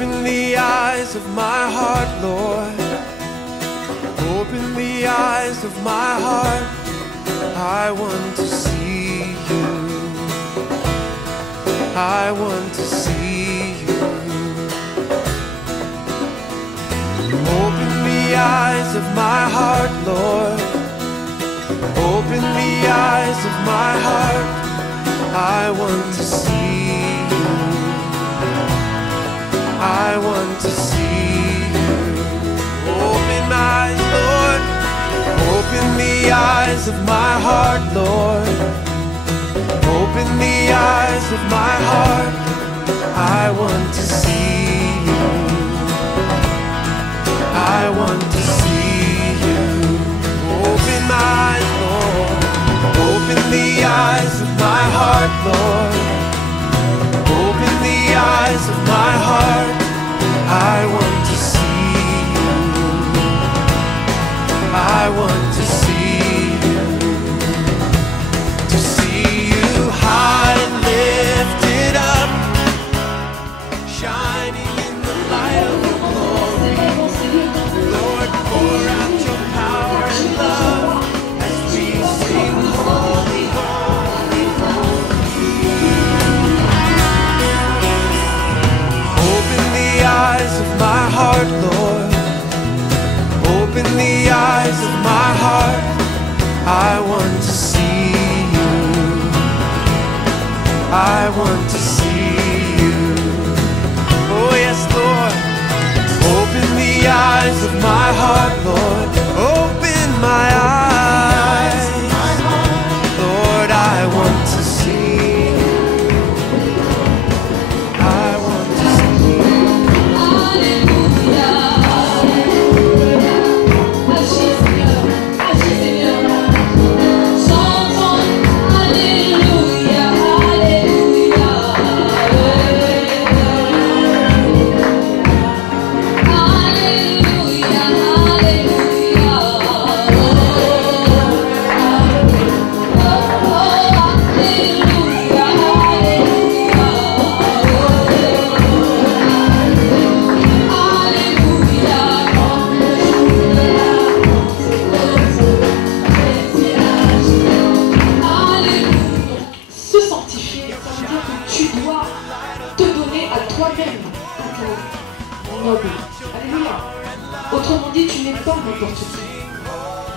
Open the eyes of my heart, Lord. Open the eyes of my heart. I want to see you. I want to see you. Open the eyes of my heart, Lord. Open the eyes of my heart. I want to see you. I want to see you. Open my eyes, Lord. Open the eyes of my heart, Lord. Open the eyes of my heart. I want to see you. I want to see you. Open my eyes, Lord. Open the eyes of my heart, Lord. Open the eyes of my heart. I want to see you. I want to see you. To see you high and lifted up, shining in the light of your glory. Lord, pour out your power and love as we sing holy, holy, holy. Open the eyes of my heart, Lord. Open the eyes of my heart. I want to see you. I want to see you. Oh yes, Lord. Open the eyes of my heart, Lord. Open my eyes. Lord, I want to see you. I want to see you. Se sanctifier, ça veut dire que tu dois te donner à toi-même un cœur noble. Alléluia. Autrement dit, tu n'es pas n'importe qui.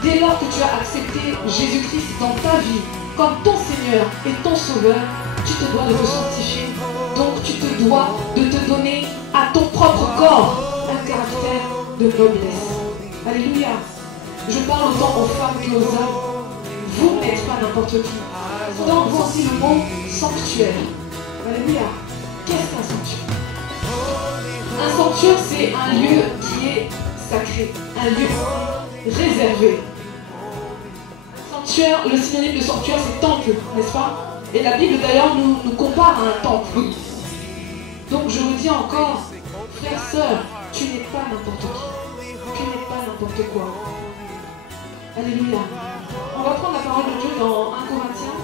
Dès lors que tu as accepté Jésus-Christ dans ta vie comme ton Seigneur et ton Sauveur, tu te dois de te sanctifier. Donc tu te dois de te donner à ton propre corps un caractère de noblesse. Alléluia. Je parle autant aux femmes qu'aux hommes. Vous n'êtes pas n'importe qui. Donc voici le mot sanctuaire. Alléluia. Qu'est-ce qu'un sanctuaire? Un sanctuaire, c'est un lieu qui est sacré, un lieu réservé. Sanctuaire, le synonyme de sanctuaire, c'est temple, n'est-ce pas? Et la Bible d'ailleurs nous compare à un temple. Donc je vous dis encore, frères, sœurs, tu n'es pas n'importe qui. Tu n'es pas n'importe quoi. Alléluia. On va prendre la parole de Dieu dans 1 Corinthiens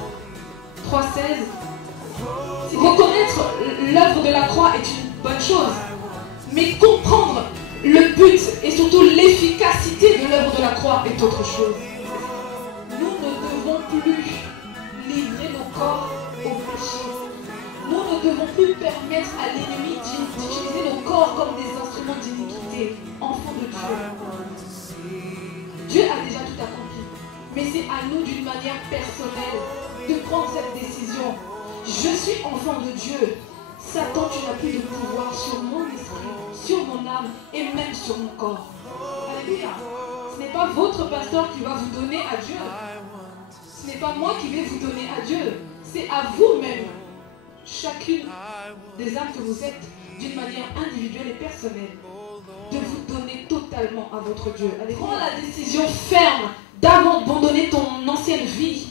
3,16. Reconnaître l'œuvre de la croix est une bonne chose, mais comprendre le but et surtout l'efficacité de l'œuvre de la croix est autre chose. Nous ne devons plus livrer nos corps au péché. Nous ne devons plus permettre à l'ennemi d'utiliser nos corps comme des instruments d'iniquité. Enfants de Dieu. Dieu a déjà tout accompli. Mais c'est à nous d'une manière personnelle de prendre cette décision. Je suis enfant de Dieu. Satan, tu n'as plus de pouvoir sur mon esprit, sur mon âme et même sur mon corps. Alléluia. Ce n'est pas votre pasteur qui va vous donner à Dieu. Ce n'est pas moi qui vais vous donner à Dieu. C'est à vous-même, chacune des âmes que vous êtes, d'une manière individuelle et personnelle, de vous donner totalement à votre Dieu. Allez, prends la décision ferme d'abandonner ton ancienne vie,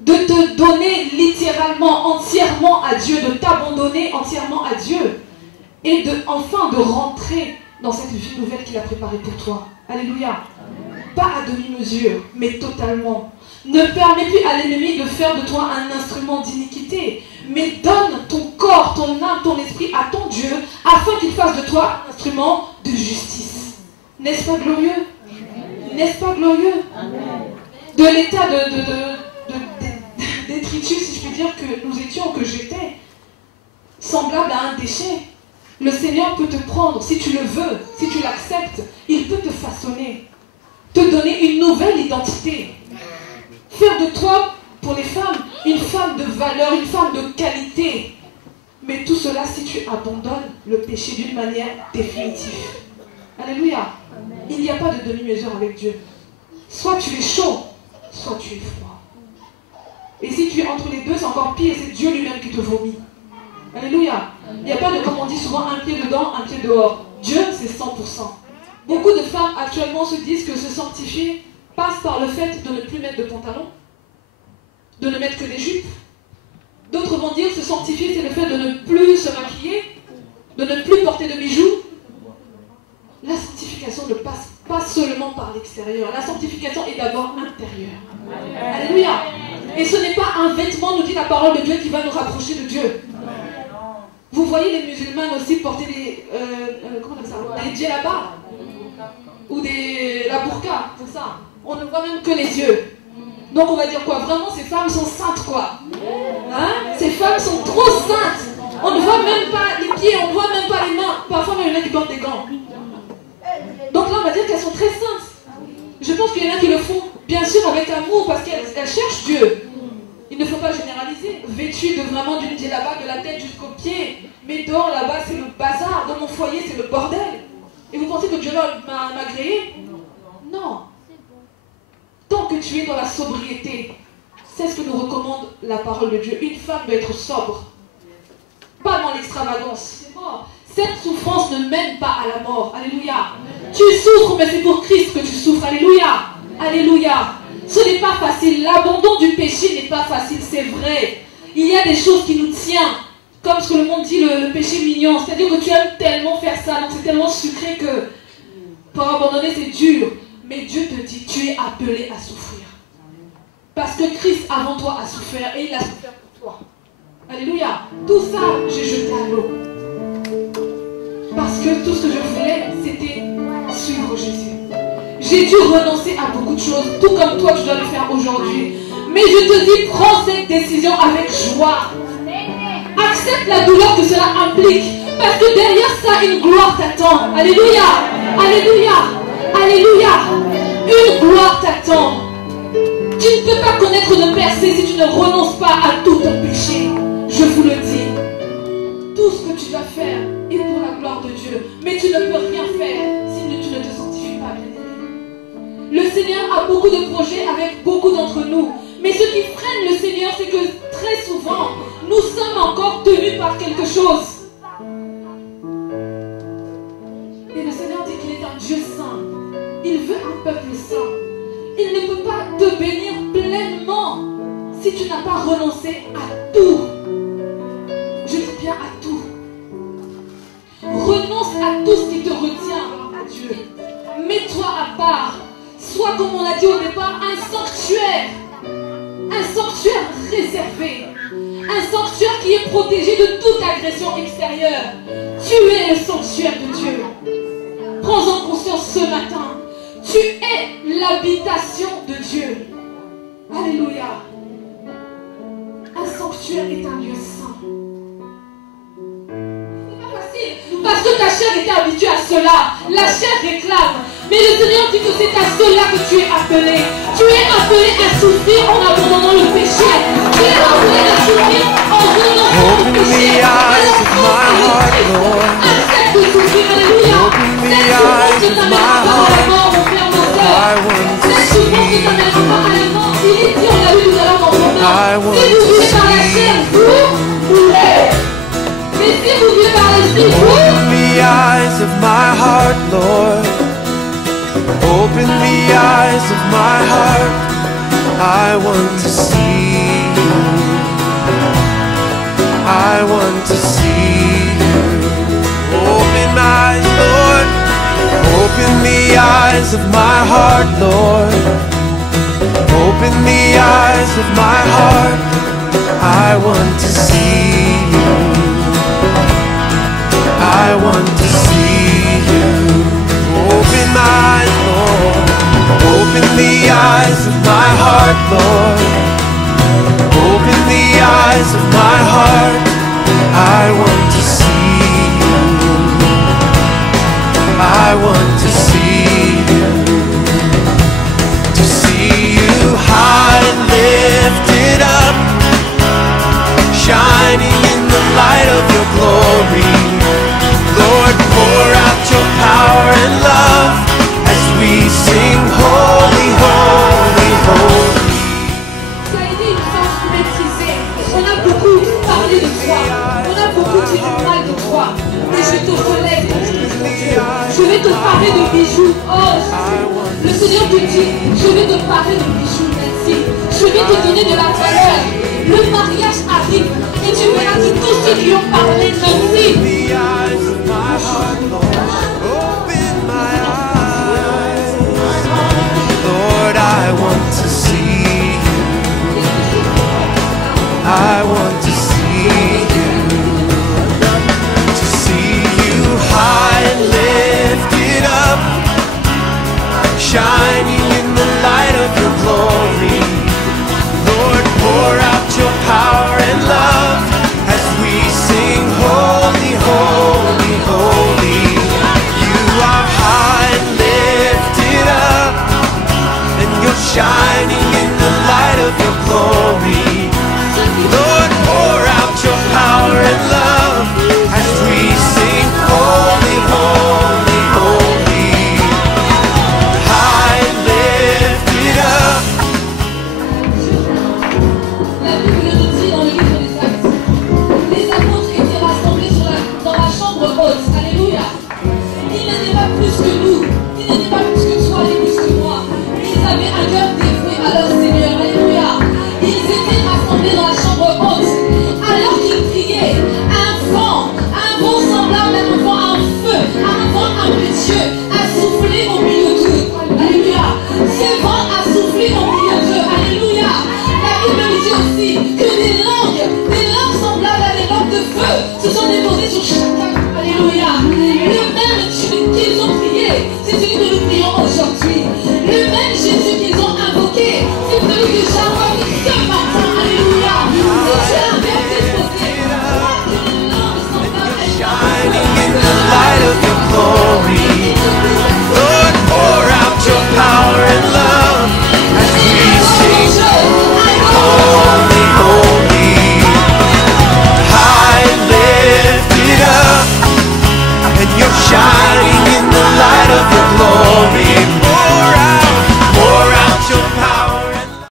de te donner littéralement, entièrement à Dieu, de t'abandonner entièrement à Dieu et enfin de rentrer dans cette vie nouvelle qu'il a préparée pour toi. Alléluia. Pas à demi-mesure, mais totalement. Ne permets plus à l'ennemi de faire de toi un instrument d'iniquité. mais donne ton corps, ton âme, ton esprit à ton Dieu, afin qu'il fasse de toi un instrument de justice. N'est-ce pas glorieux? N'est-ce pas glorieux? De l'état détritus, si je puis dire, que nous étions, que j'étais, semblable à un déchet, le Seigneur peut te prendre, si tu le veux, si tu l'acceptes, il peut te façonner, te donner une nouvelle identité, faire de toi, pour les femmes, une femme de valeur, une femme de qualité. Mais tout cela si tu abandonnes le péché d'une manière définitive. Alléluia. Il n'y a pas de demi-mesure avec Dieu. Soit tu es chaud, soit tu es froid. Et si tu es entre les deux, c'est encore pire, c'est Dieu lui-même qui te vomit. Alléluia. Il n'y a pas de, comme on dit souvent, un pied dedans, un pied dehors. Dieu, c'est 100%. Beaucoup de femmes actuellement se disent que se sanctifier passe par le fait de ne plus mettre de pantalon, de ne mettre que des jupes. D'autres vont dire que se sanctifier, c'est le fait de ne plus se maquiller, de ne plus porter de bijoux. La sanctification ne passe pas seulement par l'extérieur. La sanctification est d'abord intérieure. Alléluia. Et ce n'est pas un vêtement, nous dit la parole de Dieu, qui va nous rapprocher de Dieu. Vous voyez les musulmans aussi porter des... comment on appelle ça? Des djellabas ou la burqa, c'est ça. On ne voit même que les yeux. Donc on va dire quoi? Vraiment, ces femmes sont saintes, quoi. Hein? Ces femmes sont trop saintes. On ne voit même pas les pieds, on ne voit même pas les mains. Parfois même il y en a qui portent des gants. Donc là on va dire qu'elles sont très saintes. Je pense qu'il y en a qui le font, bien sûr, avec amour, parce qu'elles cherchent Dieu. Il ne faut pas généraliser. Vêtues de vraiment d'une djellaba de la tête jusqu'aux pieds. Mais dehors là-bas c'est le bazar. Dans mon foyer c'est le bordel. Et vous pensez que Dieu m'a créé? Non. Tant que tu es dans la sobriété, c'est ce que nous recommande la parole de Dieu. Une femme doit être sobre. Pas dans l'extravagance. C'est mort. Cette souffrance ne mène pas à la mort. Alléluia. Tu souffres, mais c'est pour Christ que tu souffres. Alléluia. Alléluia. Ce n'est pas facile. L'abandon du péché n'est pas facile, c'est vrai. Il y a des choses qui nous tiennent. Comme ce que le monde dit, le péché mignon. C'est-à-dire que tu aimes tellement faire ça, donc c'est tellement sucré que pour abandonner, c'est dur. Mais Dieu te dit, tu es appelé à souffrir. Parce que Christ avant toi a souffert et il a souffert pour toi. Alléluia. Tout ça, j'ai jeté à l'eau. Parce que tout ce que je voulais, c'était suivre Jésus. J'ai dû renoncer à beaucoup de choses, tout comme toi, tu dois le faire aujourd'hui. Mais je te dis, prends cette décision avec joie. Accepte la douleur que cela implique. Parce que derrière ça, une gloire t'attend. Alléluia. Alléluia. Alléluia. Une gloire t'attend. Tu ne peux pas connaître de percée si tu ne renonces pas à tout ton péché. Je vous le dis. Tout ce que tu dois faire est pour la gloire de Dieu. Mais tu ne peux rien faire si tu ne te sanctifies pas, bien-aimé. Le Seigneur a beaucoup de projets avec beaucoup d'entre nous. Mais ce qui freine le Seigneur, c'est que très souvent, nous sommes encore tenus par quelque chose. Et le Seigneur dit qu'il est un Dieu saint. Il veut un peuple saint. Il ne peut pas te bénir pleinement si tu n'as pas renoncé à tout. Je dis bien à tout. Renonce à tout ce qui te retient à Dieu. Mets-toi à part. Sois, comme on l'a dit au départ, un sanctuaire. Un sanctuaire réservé. Un sanctuaire qui est protégé de toute agression extérieure. Tu es le sanctuaire de Dieu. Prends-en conscience ce matin. Tu es l'habitation de Dieu. Alléluia. Un sanctuaire est un lieu saint. C'est pas facile. Parce que ta chair était habituée à cela. La chair réclame. Mais le Seigneur dit que c'est à cela que tu es appelé. Tu es appelé à souffrir en abandonnant le péché. Tu es appelé à souffrir en renonçant au péché. Accepte de souffrir, alléluia. Cette souffrance ne t'amènera pas à la mort, mon frère, mon soeur. Cette souffrance ne t'amènera pas à la mort. Il est dit, on l'a vu tout à l'heure dans mon âme. Si vous vivez par la chair, vous mourrez. Mais si vous vivez par l'esprit, vous... Open the eyes of my heart, Lord. Open the eyes of my heart. I want to see you. I want to see you. Open my eyes, Lord. Open the eyes of my heart, Lord. Open the eyes of my heart. I want to see you. the eyes of my heart, Lord. Open the eyes of my heart. I want to see you. I want to see you. To see you high and lifted up, shining in the light of your glory. Lord, pour out your power and love as we sing holy, holy, holy. Ça a été une phase maîtrisée. On a beaucoup parlé de toi. On a beaucoup dit du mal de toi. Mais je te relève aujourd'hui, mon Dieu. Je vais te parler de bijoux. Oh, le Seigneur te dit, je vais te parler de bijoux, merci. Je vais te donner de la valeur. Le mariage arrive et tu verras que tous ceux qui ont parlé, merci. The eyes of my heart, Lord. Open my eyes. Lord, I want to see you. I want to see you. To see you high and lifted up, shining in the light of your glory. Lord, pour out your power and love as we sing holy, holy, holy. You are high and lifted up, and you're shining in the light of your glory.